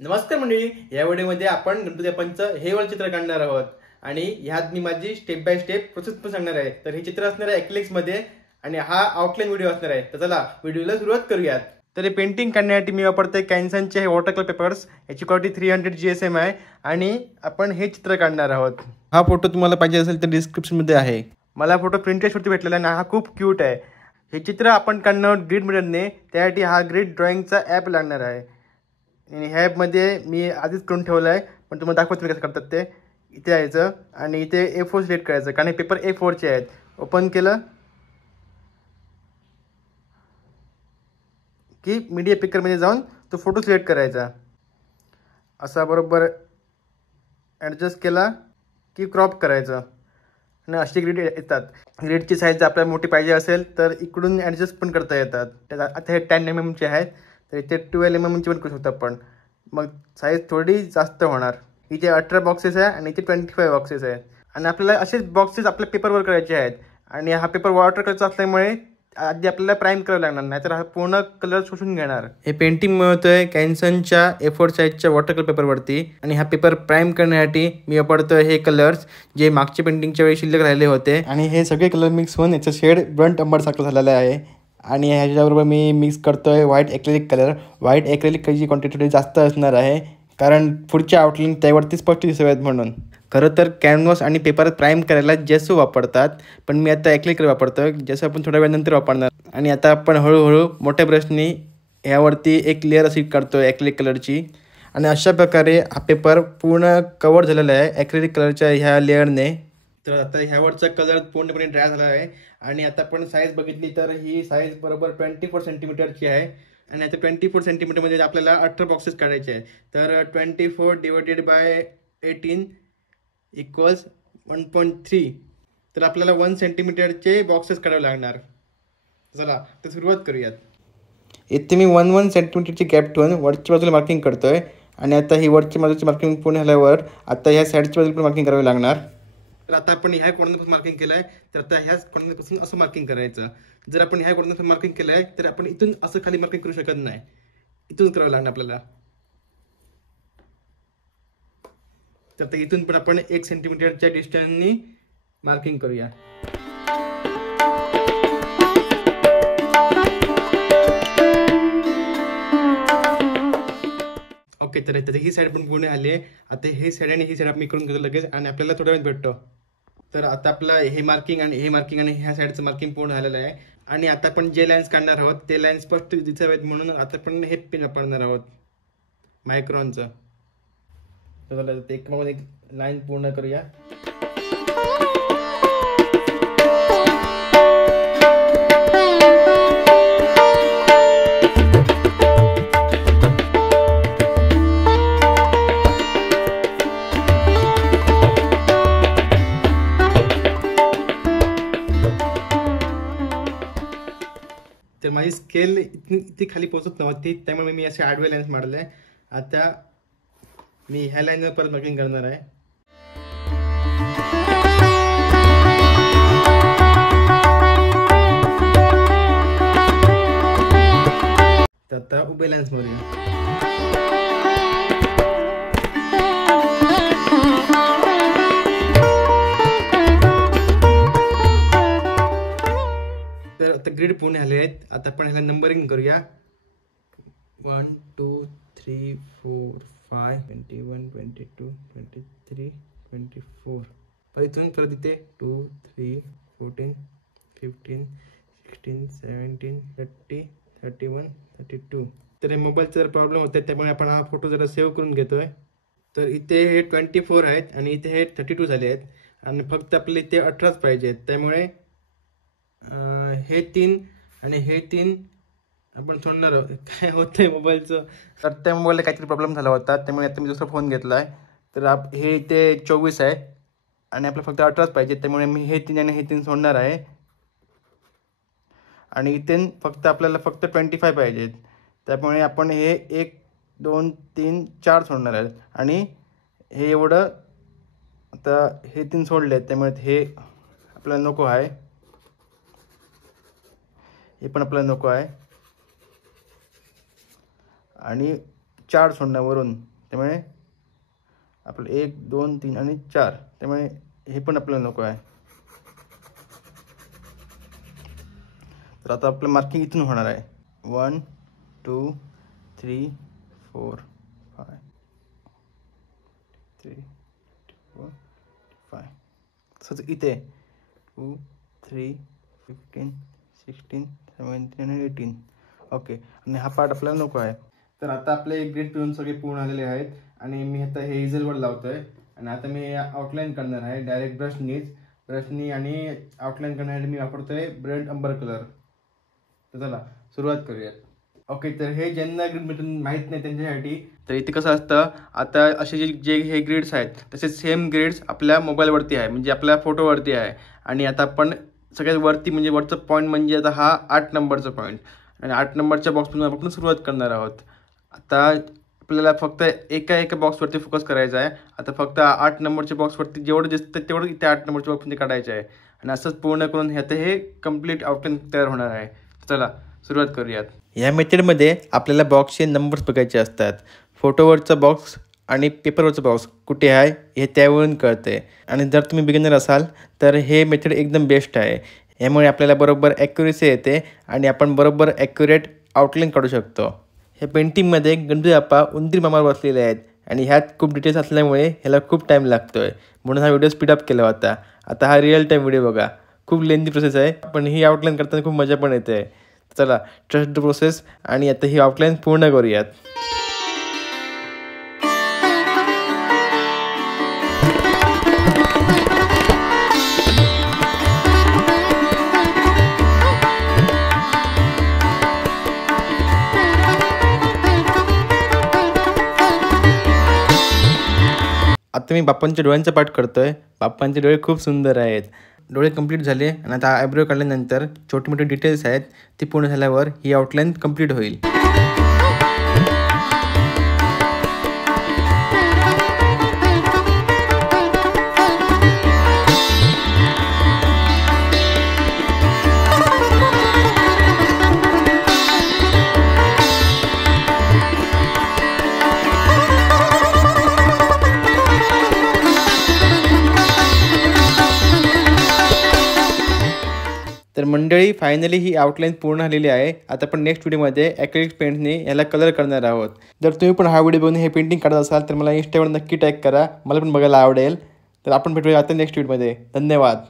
नमस्कार मंडळी, या व्हिडिओमध्ये आपण गणपती बाप्पांचं हे वालं चित्र काढणार आहोत आणि ह्यात मी माझी स्टेप बाय स्टेप प्रोसेस पण सांगणार आहे. तर हे चित्र असणार आहे एक्लिक्स मध्ये आणि हा आउटलाईन व्हिडिओ असणार आहे. तर चला व्हिडिओला सुरुवात करूयात. तर हे पेंटिंग करण्यासाठी मी वापरतोय कॅन्सनचे हे वॉटर कलर पेपर्स. याची क्वालिटी 300 GSM आहे आणि आपण हे चित्र काढणार आहोत. हा फोटो तुम्हाला पाहिजे असेल तर डिस्क्रिप्शन मध्ये आहे. मला फोटो प्रिंटेशवरती भेटलेला आणि हा खूप क्यूट आहे. हे चित्र आपण काढणार ग्रीड मीडियमने, त्यासाठी हा ग्रीड ड्रॉइंगचा ॲप लागणार आहे. आणि ह्या ॲपमध्ये मी आधीच करून ठेवलं आहे, पण तुम्हाला दाखवतो मी कसं करतात ते. इथे यायचं आणि इथे A4 सिलेक्ट करायचं, कारण हे पेपर A4चे आहेत. ओपन केलं की मीडिया पिकरमध्ये जाऊन तो फोटो सिलेक्ट करायचा. असा बरोबर ॲडजस्ट केला की क्रॉप करायचं आणि अशी ग्रीड येतात. ग्रीडची साईज आपल्याला मोठी पाहिजे असेल तर इकडून ॲडजस्ट पण करता येतात. आता हे 10 mm आहेत, तर इथे 12 mm पण करू शकतो आपण. मग साईज थोडी जास्त होणार. इथे 18 बॉक्सेस आहे आणि इथे 25 बॉक्सेस आहेत. आणि आपल्याला असेच बॉक्सेस आपल्या पेपरवर करायचे आहेत. आणि हा पेपर वॉटर कलरचा असल्यामुळे आधी आपल्याला प्राईम करावं लागणार, नाही तर हा पूर्ण कलर शोषून घेणार. हे पेंटिंग मिळतोय कॅन्सनच्या A4 साईजच्या वॉटर कलर पेपरवरती. आणि हा पेपर प्राईम करण्यासाठी मी वापरतोय हे कलर्स जे मागच्या पेंटिंगच्या वेळी शिल्लक राहिले होते. आणि हे सगळे कलर मिक्स होऊन याचं शेड ब्रंट अंबर सारखं झालेलं आहे. आणि ह्याच्याबरोबर मी मिक्स करतोय व्हाईट ॲक्रेलिक कलर. व्हाईट ॲक्रेलिकची क्वांटिटी थोडी जास्त असणार आहे, कारण पुढच्या आउटलाईन त्यावरती स्पष्ट दिसाव्यात म्हणून. खरं तर कॅनव्हास आणि पेपर प्राईम करायला जेसो वापरतात, पण मी आता ॲक्रेलिक कलर वापरतोय. जेसो आपण थोड्या वेळानंतर वापरणार. आणि आता आपण हळूहळू मोठ्या ब्रशनी ह्यावरती एक लेअर अशी काढतोय ॲक्रेलिक कलरची. आणि अशा प्रकारे हा पेपर पूर्ण कवर झालेला आहे ॲक्रेलिक कलरच्या ह्या लेअरने. तर आता ह्यावरचा कलर पूर्णपणे ड्राय झाला आहे. आणि आता आपण साईज बघितली तर ही साईज बरोबर 24 सेंटीमीटरची आहे. आणि आता 24 सेंटीमीटरमध्ये आपल्याला 18 बॉक्सेस काढायचे आहेत. तर 24 डिवायडेड बाय 18 इक्वल्स 1.3. तर आपल्याला 1 सेंटीमीटरचे बॉक्सेस काढावे लागणार. चला तर सुरुवात करूयात. इथे मी 1 सेंटीमीटरची गॅप ठेवून वरच्या बाजूला मार्किंग करतोय. आणि आता ही वरच्या बाजूची मार्किंग पूर्ण झाल्यावर आता ह्या साईडच्या बाजूला पण मार्किंग करावी लागणार. तर आता आपण ह्या कोणापासून मार्किंग केलं आहे, तर आता ह्याच कोणापासून असं मार्किंग करायचं. जर आपण ह्या कोणापासून मार्किंग केलं आहे तर आपण इथून असं खाली मार्किंग करू शकत नाही, इथून करावं लागणार आपल्याला. तर आता इथून पण आपण 1 सेंटीमीटरच्या डिस्टन्सनी मार्किंग करूया. ओके, तर ही साईड पण पूर्ण आली आहे. आता ही साईड आणि ही साईड आपण करून घेतो लगेच आणि आपल्याला थोड्या वेळ भेटतो. तर आता आपलं हे मार्किंग आणि हे मार्किंग आणि ह्या साईडचं मार्किंग पूर्ण झालेलं आहे. आणि आता आपण जे लाईन्स काढणार आहोत ते लाईन्स स्पष्ट दिसावेत म्हणून आता आपण हे पिन वापरणार आहोत मायक्रॉनचं. तर एक लाईन पूर्ण करूया. तर माझी स्केल इतकी खाली पोहोचत नव्हती, त्यामुळे मी असे आडवे लाईन्स मारले. आता मी ह्या लाईनवर परत मार्किंग करणार आहे. तर आता उभे लाईन्स मारूया. तर आता ग्रीड पूर्ण झाले आहेत. आता आपण ह्याला नंबरिंग करूया. 1 2 3 4 5 21 22 23 24. परत इथे 2 3 14 15 16 17 30 31 32. तर हे मोबाईलचा जर प्रॉब्लेम होता, त्यामुळे आपण हा फोटो जरा सेव्ह करून घेतोय. तर इथे हे 24 आहेत आणि इथे हे 32 झाले आहेत. आणि फक्त आपले इथे 18च पाहिजे आहेत. त्यामुळे हे 3 आणि हे 3 आपण सोडणार आहोत. काय होतंय मोबाईलचं, तर त्या मोबाईलला काहीतरी प्रॉब्लेम झाला होता, त्यामुळे आता मी दुसरा फोन घेतला आहे. तर हे इथे 24 आहे आणि आपल्याला फक्त 18च पाहिजे, त्यामुळे मी हे 3 आणि हे 3 सोडणार आहे. आणि इथे आपल्याला फक्त 25 पाहिजेत, त्यामुळे आपण हे 1 2 3 4 सोडणार आहेत. आणि हे एवढं आता हे 3 सोडले आहेत, त्यामुळे हे आपल्याला नको आहे. हे पण आपल्याला नको आहे. आणि 4 सोडणार वरून, त्यामुळे आपलं 1 2 3 आणि 4, त्यामुळे हे पण आपल्याला नको आहे. तर आता आपलं मार्किंग इथून होणार आहे 1 2 3 4 5 3 4 5. तसंच इथे 2 3 15 16 17 आणि 18. ओके, आणि हा पार्ट आपल्याला नको आहे. तर आता आपले ग्रेड पिऊन सगळे पूर्ण आलेले आहेत आणि मी आता हे इझलवर लावतोय आणि आता मी आउटलाईन करणार आहे डायरेक्ट ब्रशनी आणि आउटलाईन करण्यासाठी मी वापरतोय ब्रँड अंबर कलर. तर चला सुरुवात करूयात. ओके, तर हे ज्यांना ग्रीड मेथड माहीत नाही त्यांच्यासाठी, तर इथे कसं असतं, आता असे जे हे ग्रेड्स आहेत तसे सेम ग्रेड्स आपल्या मोबाईलवरती आहे, म्हणजे आपल्या फोटोवरती आहे. आणि आता आपण सगळ्यात वरती म्हणजे वरचं पॉईंट म्हणजे आता हा 8 नंबरचा पॉईंट, आणि 8 नंबरच्या बॉक्समधून आपण सुरुवात करणार आहोत. आता आपल्याला फक्त एका बॉक्सवरती फोकस करायचा आहे. आता फक्त 8 नंबरच्या बॉक्सवरती जेवढं दिसतं तेवढं इथे 8 नंबरच्या बॉक्समध्ये काढायचं आहे, आणि असंच पूर्ण करून ह्यात हे कम्प्लीट आउटलाईन तयार होणार आहे. चला सुरुवात करूयात. या मेथडमध्ये आपल्याला बॉक्सचे नंबर्स बघायचे असतात. फोटोवरचा बॉक्स आणि पेपरवरचा बॉक्स कुठे आहे हे त्यावरून कळते. आणि जर तुम्ही बिगिनर असाल तर हे मेथड एकदम बेस्ट आहे. यामुळे आपल्याला बरोबर ॲक्युरेसी येते आणि आपण बरोबर ॲक्युरेट आउटलाईन काढू शकतो. ह्या पेंटिंगमध्ये गणपती बाप्पा उंदीर मामावर बसलेले आहेत आणि ह्यात खूप डिटेल्स असल्यामुळे ह्याला खूप टाईम लागतो आहे, म्हणून हा व्हिडिओ स्पीडअप केला होता. आता हा रिअल टाईम व्हिडिओ बघा. खूप लेंदी प्रोसेस आहे, पण ही आउटलाईन करताना खूप मजा पण येते. चला ट्रस्ट द प्रोसेस आणि आता ही आउटलाईन पूर्ण करूयात. आता मी बाप्पांच्या डोळ्यांचा पाठ करतोय. बाप्पांचे डोळे खूप सुंदर आहेत. डोळे कंप्लीट झाले आणि आता आयब्रो काढल्यानंतर छोटे मोठे डिटेल्स आहेत ते पूर्ण झाल्यावर ही आउटलाईन कंप्लीट होईल. तर मंडळी, फायनली ही आउटलाईन पूर्ण झालेली आहे. आता आपण नेक्स्ट व्हिडिओमध्ये ॲक्रिलिक पेंटने याला कलर करणार आहोत. जर तुम्ही पण हा व्हिडिओ बघून हे पेंटिंग काढत असाल तर मला इंस्टावर नक्की टॅग करा, मला पण बघायला आवडेल. तर आपण भेटूया आता नेक्स्ट व्हिडिओमध्ये. धन्यवाद.